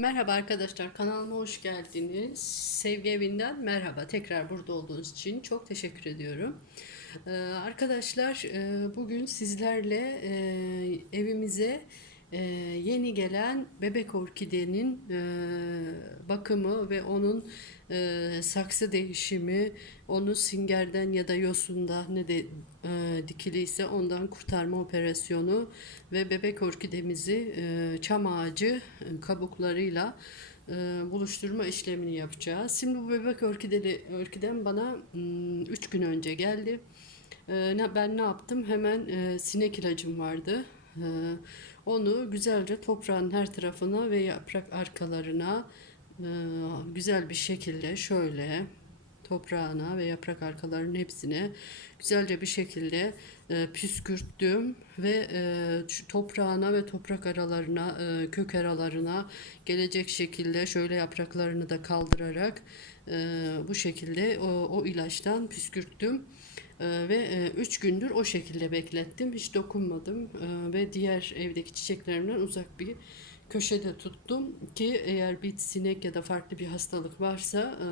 Merhaba arkadaşlar kanalıma hoş geldiniz. Sevgi evinden merhaba. Tekrar burada olduğunuz için çok teşekkür ediyorum. Ee, arkadaşlar e, bugün sizlerle e, evimize e, yeni gelen bebek orkidenin e, bakımı ve onun e, saksı değişimi, onu singerden ya da yosunda ne de e, dikiliyse ondan kurtarma operasyonu ve bebek orkidemizi e, çam ağacı kabuklarıyla e, buluşturma işlemini yapacağız. Şimdi bu bebek orkideli orkidem bana 3 gün önce geldi. E, ben ne yaptım? Hemen e, sinek ilacım vardı. Onu güzelce toprağın her tarafına ve yaprak arkalarına e, güzel bir şekilde şöyle toprağına ve yaprak arkalarının hepsine güzelce bir şekilde e, püskürttüm ve e, toprağına ve toprak aralarına, kök aralarına gelecek şekilde şöyle yapraklarını da kaldırarak bu şekilde o, o ilaçtan püskürttüm. E, ve 3 gündür o şekilde beklettim. Hiç dokunmadım E, ve diğer evdeki çiçeklerimden uzak bir köşede tuttum ki eğer bir sinek ya da farklı bir hastalık varsa e,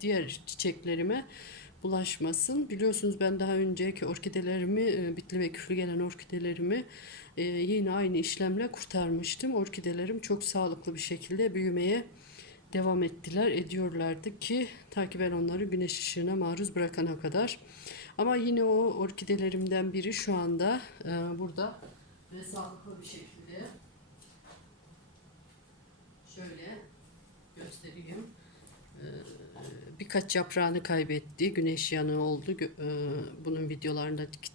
diğer çiçeklerime bulaşmasın. Biliyorsunuz ben daha önceki orkidelerimi, e, bitli ve küflü gelen orkidelerimi e, yine aynı işlemle kurtarmıştım. Orkidelerim çok sağlıklı bir şekilde büyümeye devam ettiler, ediyorlardı ki ta ki ben onları güneş ışığına maruz bırakana kadar. Ama yine o orkidelerimden biri şu anda e, burada ve sağlıklı bir şekilde şöyle göstereyim. Ee, birkaç yaprağını kaybetti. Güneş yanığı oldu. E, Bunun videolarında dik-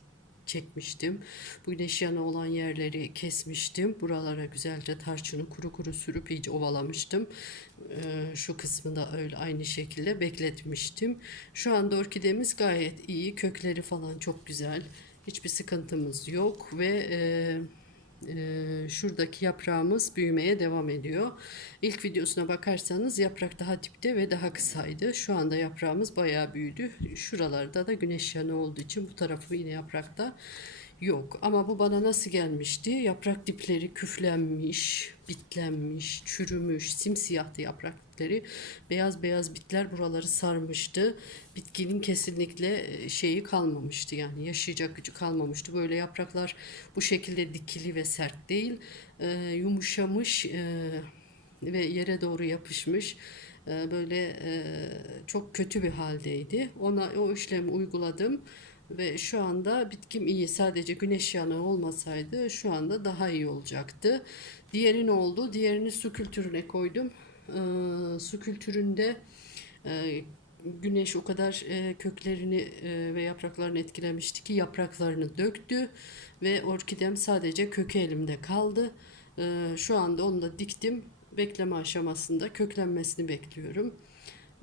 çekmiştim. Bu güneş yanığı olan yerleri kesmiştim. Buralara güzelce tarçını kuru kuru sürüp iyice ovalamıştım. Ee, Şu kısmı da öyle aynı şekilde bekletmiştim. Şu anda orkidemiz gayet iyi. Kökleri falan çok güzel. Hiçbir sıkıntımız yok ve e, ee, şuradaki yaprağımız büyümeye devam ediyor. İlk videosuna bakarsanız yaprak daha dipte ve daha kısaydı. Şu anda yaprağımız bayağı büyüdü. Şuralarda da güneş yanı olduğu için bu tarafı yine yaprakta yok. Ama bu bana nasıl gelmişti? Yaprak dipleri küflenmiş, bitlenmiş, çürümüş, simsiyahtı yaprak dipleri. Beyaz beyaz bitler buraları sarmıştı. Bitkinin kesinlikle e, şeyi kalmamıştı yani yaşayacak gücü kalmamıştı. Böyle yapraklar bu şekilde dikili ve sert değil. Ee, yumuşamış e, ve yere doğru yapışmış. e, böyle e, çok kötü bir haldeydi. Ona o işlemi uyguladım ve şu anda bitkim iyi. Sadece güneş yanığı olmasaydı şu anda daha iyi olacaktı. Diğeri ne oldu? Diğerini su kültürüne koydum. Ee, su kültüründe e, güneş o kadar e, köklerini e, ve yapraklarını etkilemişti ki yapraklarını döktü ve orkidem sadece kökü elimde kaldı. Ee, şu anda onu da diktim. Bekleme aşamasında köklenmesini bekliyorum.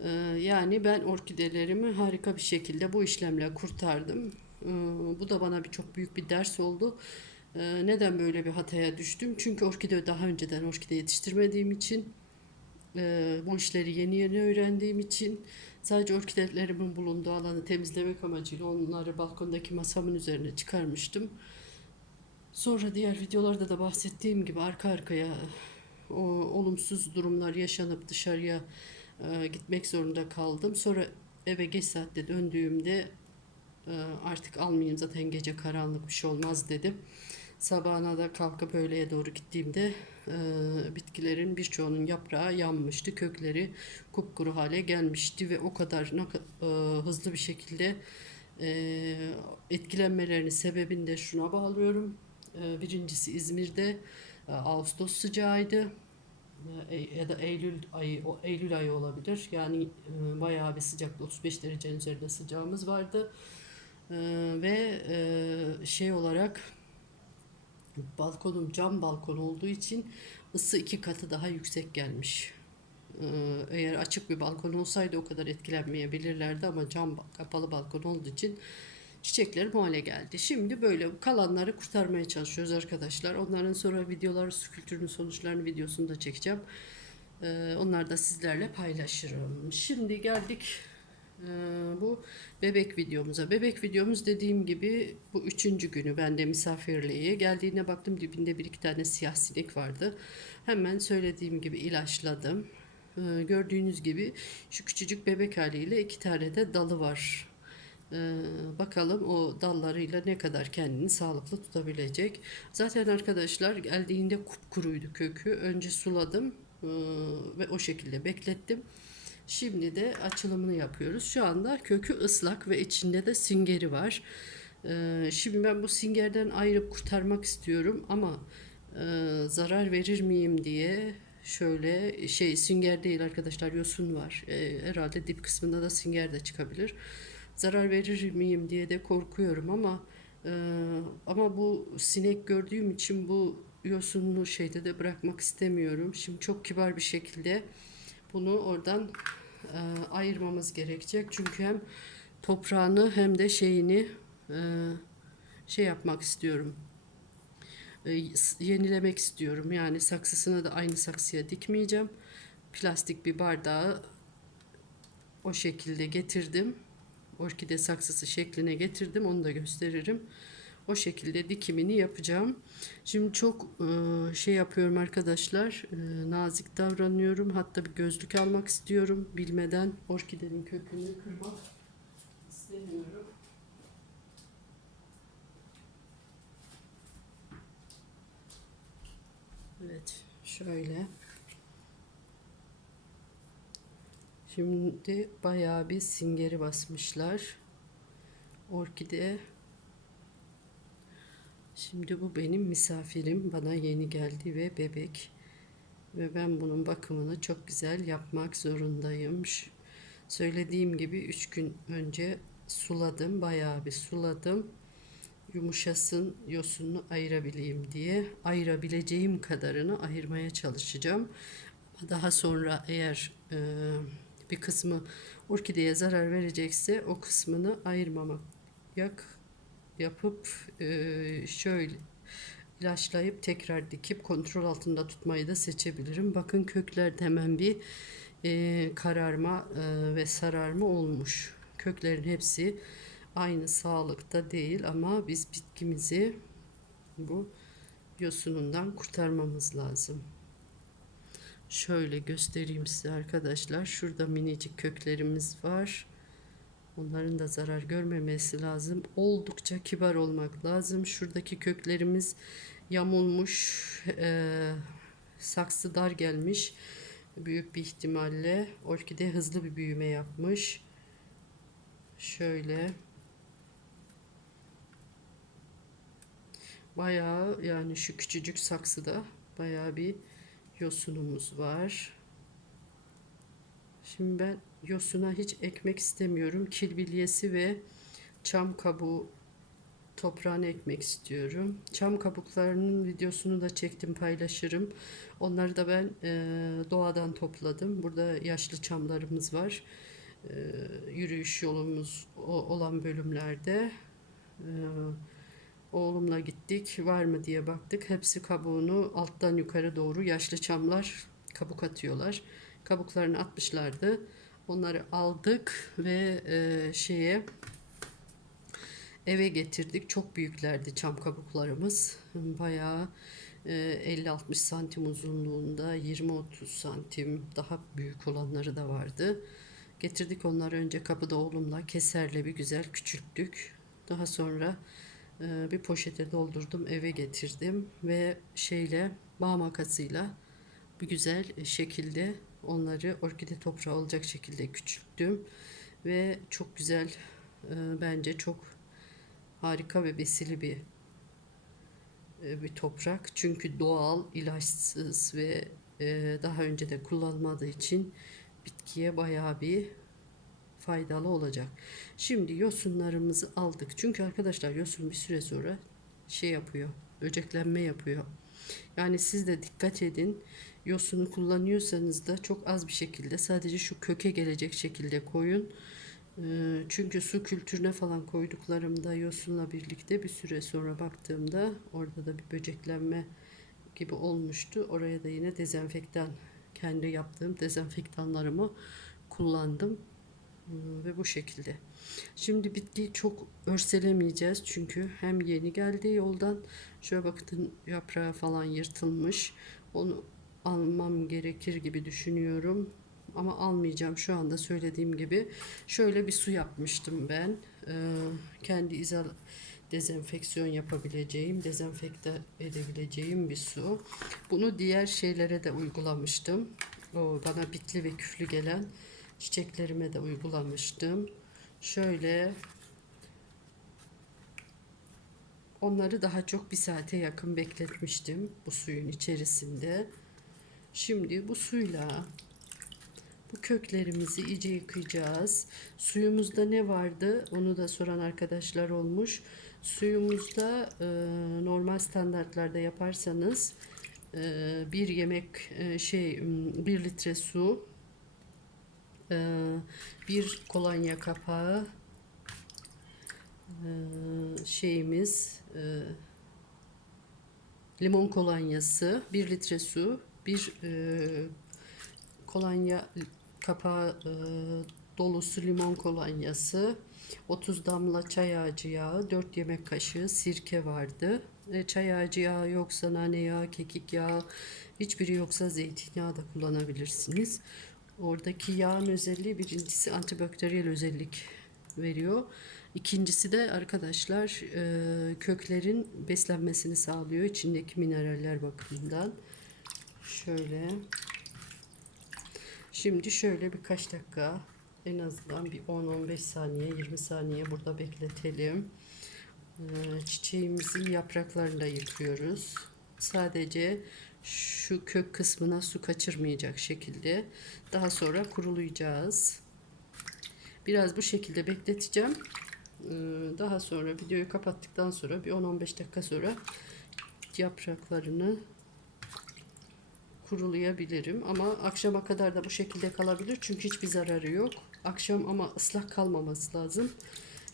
Ee, yani ben orkidelerimi harika bir şekilde bu işlemle kurtardım. Ee, bu da bana bir çok büyük bir ders oldu. Ee, neden böyle bir hataya düştüm? Çünkü orkide daha önceden orkide yetiştirmediğim için e, bu işleri yeni yeni öğrendiğim için sadece orkidelerimin bulunduğu alanı temizlemek amacıyla onları balkondaki masamın üzerine çıkarmıştım. Sonra diğer videolarda da bahsettiğim gibi arka arkaya o olumsuz durumlar yaşanıp dışarıya e, gitmek zorunda kaldım. Sonra eve geç saatte döndüğümde e, artık almayayım zaten gece karanlık bir şey olmaz dedim. Sabahına da kalkıp öğleye doğru gittiğimde e, bitkilerin birçoğunun yaprağı yanmıştı. Kökleri kupkuru hale gelmişti ve o kadar e, hızlı bir şekilde etkilenmelerinin sebebini de şuna bağlıyorum. Birincisi İzmir'de Ağustos sıcağıydı. E, ya da Eylül ayı o Eylül ayı olabilir. Yani e, bayağı bir sıcakta 35 derecenin üzerinde sıcağımız vardı. E, ve şey olarak balkonum cam balkon olduğu için ısı iki katı daha yüksek gelmiş. Eğer açık bir balkon olsaydı o kadar etkilenmeyebilirlerdi ama cam kapalı balkon olduğu için çiçeklerim hale geldi. Şimdi böyle kalanları kurtarmaya çalışıyoruz arkadaşlar. Onların sonra videoları su kültürünün sonuçlarını videosunu da çekeceğim. Ee, onları da sizlerle paylaşırım. Şimdi geldik Ee, bu bebek videomuza. Bebek videomuz dediğim gibi bu üçüncü günü bende misafirliğe. Geldiğine baktım dibinde bir iki tane siyah sinek vardı. Hemen söylediğim gibi ilaçladım. Ee, gördüğünüz gibi şu küçücük bebek haliyle iki tane de dalı var. Ee, bakalım o dallarıyla ne kadar kendini sağlıklı tutabilecek. Zaten arkadaşlar geldiğinde kupkuruydu kökü. Önce suladım ee, ve o şekilde beklettim. Şimdi de açılımını yapıyoruz. Şu anda kökü ıslak ve içinde de singeri var. Ee, şimdi ben bu singerden ayırıp kurtarmak istiyorum ama e, zarar verir miyim diye şöyle şey sünger değil arkadaşlar yosun var. Ee, herhalde dip kısmında da sünger de çıkabilir. Zarar verir miyim diye de korkuyorum ama e, ama bu sinek gördüğüm için bu yosunlu şeyde de bırakmak istemiyorum. Şimdi çok kibar bir şekilde bunu oradan e, ayırmamız gerekecek. Çünkü hem toprağını hem de şeyini e, şey yapmak istiyorum. E, yenilemek istiyorum. Yani saksısını da aynı saksıya dikmeyeceğim. Plastik bir bardağı o şekilde getirdim. Orkide saksısı şekline getirdim. Onu da gösteririm. O şekilde dikimini yapacağım. Şimdi çok e, şey yapıyorum arkadaşlar. e, nazik davranıyorum. Hatta bir gözlük almak istiyorum. Bilmeden orkidenin kökünü kırmak istemiyorum. Evet, şöyle. Şimdi bayağı bir singeri basmışlar. Orkide Şimdi bu benim misafirim. Bana yeni geldi ve bebek. Ve ben bunun bakımını çok güzel yapmak zorundayım. Söylediğim gibi 3 gün önce suladım. Bayağı bir suladım. Yumuşasın, yosununu ayırabileyim diye. Ayırabileceğim kadarını ayırmaya çalışacağım. Daha sonra eğer e, bir kısmı orkideye zarar verecekse o kısmını ayırmamak yak yapıp e, şöyle ilaçlayıp tekrar dikip kontrol altında tutmayı da seçebilirim. Bakın köklerde hemen bir e, kararma e, ve sararma olmuş. Köklerin hepsi aynı sağlıkta değil ama biz bitkimizi bu yosunundan kurtarmamız lazım. Şöyle göstereyim size arkadaşlar. Şurada minicik köklerimiz var. Onların da zarar görmemesi lazım. Oldukça kibar olmak lazım. Şuradaki köklerimiz yamulmuş. Ee, saksı dar gelmiş. Büyük bir ihtimalle orkide hızlı bir büyüme yapmış. Şöyle. Bayağı yani şu küçücük saksıda bayağı bir yosunumuz var. Şimdi ben yosuna hiç ekmek istemiyorum. Kirbilyesi ve çam kabuğu toprağını ekmek istiyorum. Çam kabuklarının videosunu da çektim paylaşırım. Onları da ben e, doğadan topladım. Burada yaşlı çamlarımız var. E, yürüyüş yolumuz olan bölümlerde e, oğlumla gittik. Var mı diye baktık. Hepsi kabuğunu alttan yukarı doğru yaşlı çamlar kabuk atıyorlar. Kabuklarını atmışlardı. Onları aldık ve e, şeye eve getirdik. Çok büyüklerdi çam kabuklarımız. Bayağı e, 50-60 santim uzunluğunda 20-30 santim daha büyük olanları da vardı. Getirdik onları önce kapıda oğlumla keserle bir güzel küçülttük. Daha sonra bir poşete doldurdum eve getirdim ve şeyle bağ makasıyla bir güzel şekilde onları orkide toprağı olacak şekilde küçülttüm ve çok güzel e, bence çok harika ve besili bir e, bir toprak. Çünkü doğal ilaçsız ve e, daha önce de kullanılmadığı için bitkiye bayağı bir faydalı olacak. Şimdi yosunlarımızı aldık. Çünkü arkadaşlar yosun bir süre sonra şey yapıyor. Böceklenme yapıyor. Yani siz de dikkat edin. Yosunu kullanıyorsanız da çok az bir şekilde sadece şu köke gelecek şekilde koyun. Ee, Çünkü su kültürüne falan koyduklarımda yosunla birlikte bir süre sonra baktığımda orada da bir böceklenme gibi olmuştu. Oraya da yine dezenfektan kendi yaptığım dezenfektanlarımı kullandım. Hmm, Ve bu şekilde. Şimdi bitkiyi çok örselemeyeceğiz çünkü hem yeni geldi yoldan şöyle bakın yaprağı falan yırtılmış. Onu almam gerekir gibi düşünüyorum. Ama almayacağım şu anda söylediğim gibi. Şöyle bir su yapmıştım ben. Ee, kendi izal dezenfeksiyon yapabileceğim, dezenfekte edebileceğim bir su. Bunu diğer şeylere de uygulamıştım. O bana bitli ve küflü gelen çiçeklerime de uygulamıştım. Şöyle onları daha çok bir saate yakın bekletmiştim bu suyun içerisinde. Şimdi bu suyla bu köklerimizi iyice yıkayacağız. Suyumuzda ne vardı? Onu da soran arkadaşlar olmuş. Suyumuzda e, normal standartlarda yaparsanız e, bir yemek e, şey bir litre su, bir kolonya kapağı, e, şeyimiz e, limon kolonyası, bir litre su, bir kolonya kapağı dolusu limon kolonyası, 30 damla çay ağacı yağı, 4 yemek kaşığı sirke vardı. E, çay ağacı yağı yoksa nane yağı, kekik yağı, hiçbiri yoksa zeytinyağı da kullanabilirsiniz. Oradaki yağın özelliği birincisi antibakteriyel özellik veriyor. İkincisi de arkadaşlar e, köklerin beslenmesini sağlıyor içindeki mineraller bakımından. Şöyle. Şimdi şöyle birkaç dakika en azından bir 10-15 saniye 20 saniye burada bekletelim. Ee, Çiçeğimizin yapraklarını da yıkıyoruz. Sadece şu kök kısmına su kaçırmayacak şekilde daha sonra kurulayacağız. Biraz bu şekilde bekleteceğim. Ee, Daha sonra videoyu kapattıktan sonra bir 10-15 dakika sonra yapraklarını kurulayabilirim ama akşama kadar da bu şekilde kalabilir çünkü hiçbir zararı yok. Akşam ama ıslak kalmaması lazım.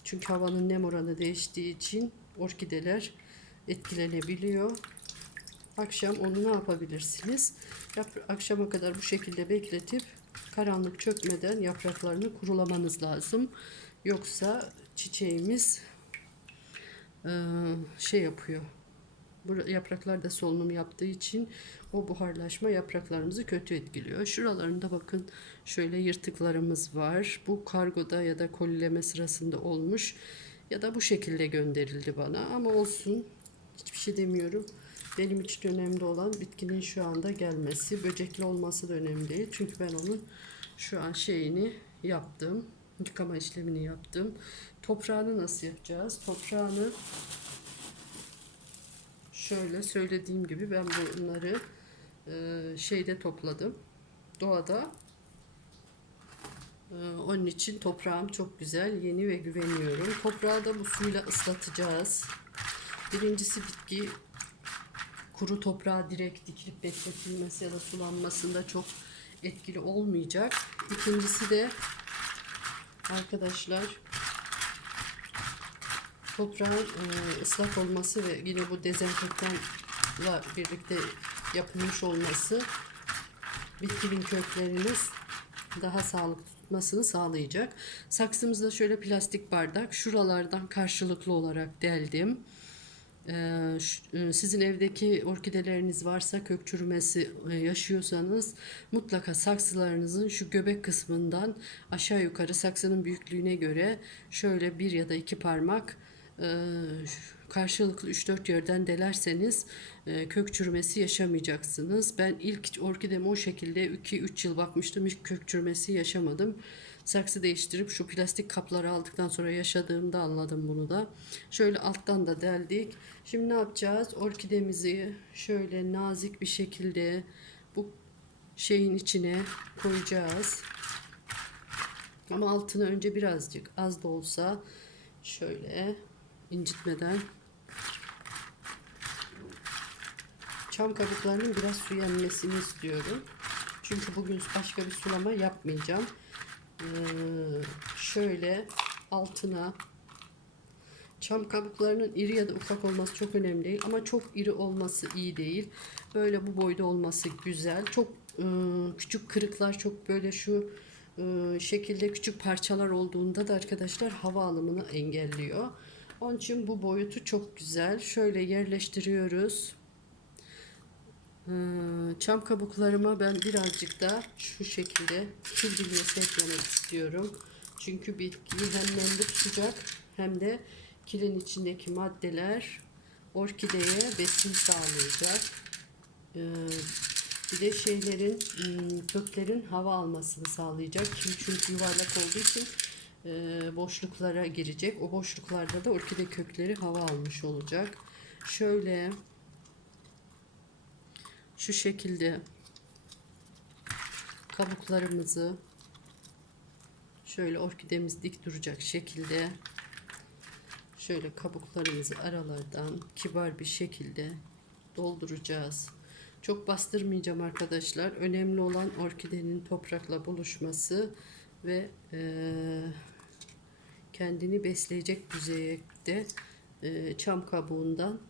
Çünkü havanın nem oranı değiştiği için orkideler etkilenebiliyor. Akşam onu ne yapabilirsiniz? Yap- akşama kadar bu şekilde bekletip karanlık çökmeden yapraklarını kurulamanız lazım. Yoksa çiçeğimiz eee, şey yapıyor. Bu yapraklar da solunum yaptığı için o buharlaşma yapraklarımızı kötü etkiliyor. Şuralarında bakın şöyle yırtıklarımız var. Bu kargoda ya da kolileme sırasında olmuş ya da bu şekilde gönderildi bana ama olsun hiçbir şey demiyorum. Benim için önemli olan bitkinin şu anda gelmesi. Böcekli olması da önemli değil. Çünkü ben onun şu an şeyini yaptım. Yıkama işlemini yaptım. Toprağını nasıl yapacağız? Toprağını şöyle söylediğim gibi ben bunları e, şeyde topladım. Doğada. E, onun için toprağım çok güzel, yeni ve güveniyorum. Toprağı da bu suyla ıslatacağız. Birincisi bitki kuru toprağa direkt dikilip bekletilmesi ya da sulanmasında çok etkili olmayacak. İkincisi de arkadaşlar toprağın e, ıslak olması ve yine bu dezenfektanla birlikte yapılmış olması bitkinin kökleriniz daha sağlıklı tutmasını sağlayacak. Saksımızda şöyle plastik bardak şuralardan karşılıklı olarak deldim. Ee, e, sizin evdeki orkideleriniz varsa kök çürümesi e, yaşıyorsanız mutlaka saksılarınızın şu göbek kısmından aşağı yukarı saksının büyüklüğüne göre şöyle bir ya da iki parmak e, karşılıklı 3-4 yerden delerseniz kök çürümesi yaşamayacaksınız. Ben ilk orkideme o şekilde 2-3 yıl bakmıştım hiç kök çürümesi yaşamadım. Saksı değiştirip şu plastik kapları aldıktan sonra yaşadığımda anladım bunu da. Şöyle alttan da deldik. Şimdi ne yapacağız? Orkidemizi şöyle nazik bir şekilde bu şeyin içine koyacağız. Ama altına önce birazcık az da olsa şöyle incitmeden çam kabuklarının biraz su yenmesini istiyorum. Çünkü bugün başka bir sulama yapmayacağım. Ee, şöyle altına çam kabuklarının iri ya da ufak olması çok önemli değil ama çok iri olması iyi değil. Böyle bu boyda olması güzel. Çok e, küçük kırıklar çok böyle şu e, şekilde küçük parçalar olduğunda da arkadaşlar hava alımını engelliyor. Onun için bu boyutu çok güzel. Şöyle yerleştiriyoruz. Ee, Çam kabuklarıma ben birazcık da şu şekilde kil bilyesi eklemek istiyorum. Çünkü bitkiyi hem nemli tutacak hem de kilin içindeki maddeler orkideye besin sağlayacak. Ee, bir de şeylerin hmm, köklerin hava almasını sağlayacak. Kil çünkü yuvarlak olduğu için e, boşluklara girecek. O boşluklarda da orkide kökleri hava almış olacak. Şöyle şu şekilde kabuklarımızı şöyle orkidemiz dik duracak şekilde şöyle kabuklarımızı aralardan kibar bir şekilde dolduracağız. Çok bastırmayacağım arkadaşlar. Önemli olan orkidenin toprakla buluşması ve eee, kendini besleyecek düzeyde eee, çam kabuğundan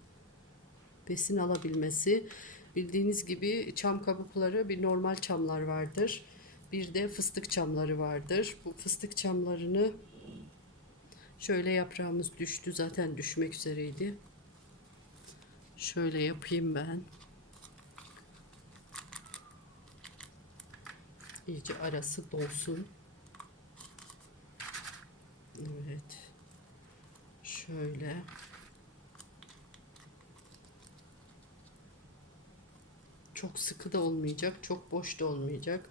besin alabilmesi. Bildiğiniz gibi çam kabukları bir normal çamlar vardır. Bir de fıstık çamları vardır. Bu fıstık çamlarını şöyle yaprağımız düştü. Zaten düşmek üzereydi. Şöyle yapayım ben. İyice arası dolsun. Evet. Şöyle. Çok sıkı da olmayacak, çok boş da olmayacak.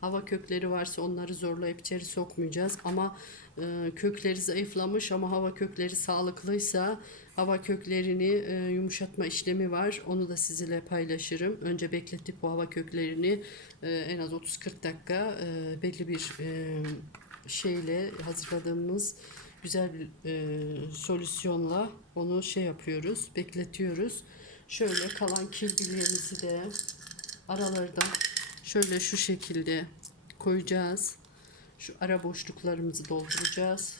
Hava kökleri varsa onları zorlayıp içeri sokmayacağız. Ama e, kökleri zayıflamış ama hava kökleri sağlıklıysa hava köklerini e, yumuşatma işlemi var. Onu da sizinle paylaşırım. Önce bekletip bu hava köklerini e, en az 30-40 dakika e, belli bir e, şeyle hazırladığımız güzel bir e, solüsyonla onu şey yapıyoruz, bekletiyoruz. Şöyle kalan kil bilyemizi de aralardan şöyle şu şekilde koyacağız. Şu ara boşluklarımızı dolduracağız.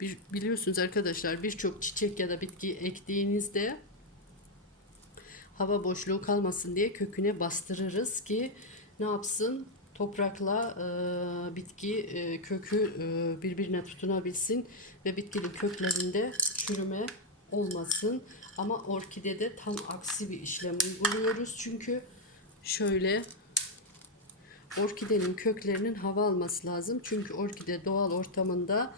Bir, biliyorsunuz arkadaşlar birçok çiçek ya da bitki ektiğinizde hava boşluğu kalmasın diye köküne bastırırız ki ne yapsın toprakla e, bitki e, kökü e, birbirine tutunabilsin ve bitkinin köklerinde çürüme olmasın. Ama orkidede tam aksi bir işlem uyguluyoruz. Çünkü şöyle orkidenin köklerinin hava alması lazım. Çünkü orkide doğal ortamında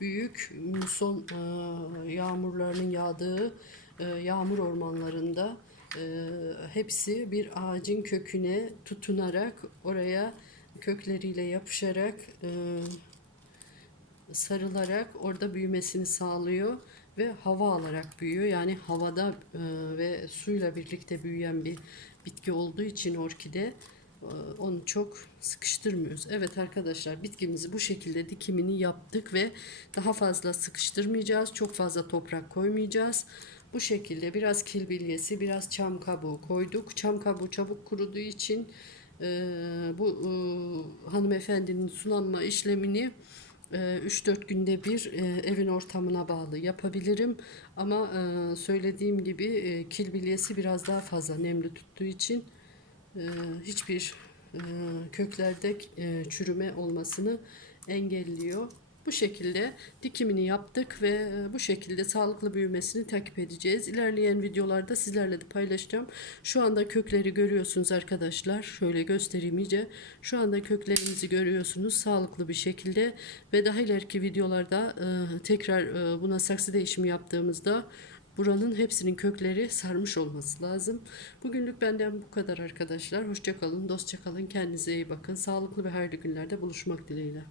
büyük muson e, yağmurlarının yağdığı e, yağmur ormanlarında e, hepsi bir ağacın köküne tutunarak oraya kökleriyle yapışarak sarılarak orada büyümesini sağlıyor ve hava alarak büyüyor. Yani havada e, ve suyla birlikte büyüyen bir bitki olduğu için orkide e, onu çok sıkıştırmıyoruz. Evet arkadaşlar bitkimizi bu şekilde dikimini yaptık ve daha fazla sıkıştırmayacağız. Çok fazla toprak koymayacağız. Bu şekilde biraz kil bilyesi, biraz çam kabuğu koyduk. Çam kabuğu çabuk kuruduğu için e, bu e, hanımefendinin sulanma işlemini 3-4 günde bir e, evin ortamına bağlı yapabilirim. Ama e, söylediğim gibi e, kil bilyesi biraz daha fazla nemli tuttuğu için e, hiçbir e, köklerde e, çürüme olmasını engelliyor. Bu şekilde dikimini yaptık ve e, bu şekilde sağlıklı büyümesini takip edeceğiz. İlerleyen videolarda sizlerle de paylaşacağım. Şu anda kökleri görüyorsunuz arkadaşlar. Şöyle göstereyim iyice. Şu anda köklerimizi görüyorsunuz sağlıklı bir şekilde ve daha ileriki videolarda e, tekrar e, buna saksı değişimi yaptığımızda Buranın hepsinin kökleri sarmış olması lazım. Bugünlük benden bu kadar arkadaşlar. Hoşçakalın, dostça kalın, kendinize iyi bakın. Sağlıklı ve hayırlı günlerde buluşmak dileğiyle.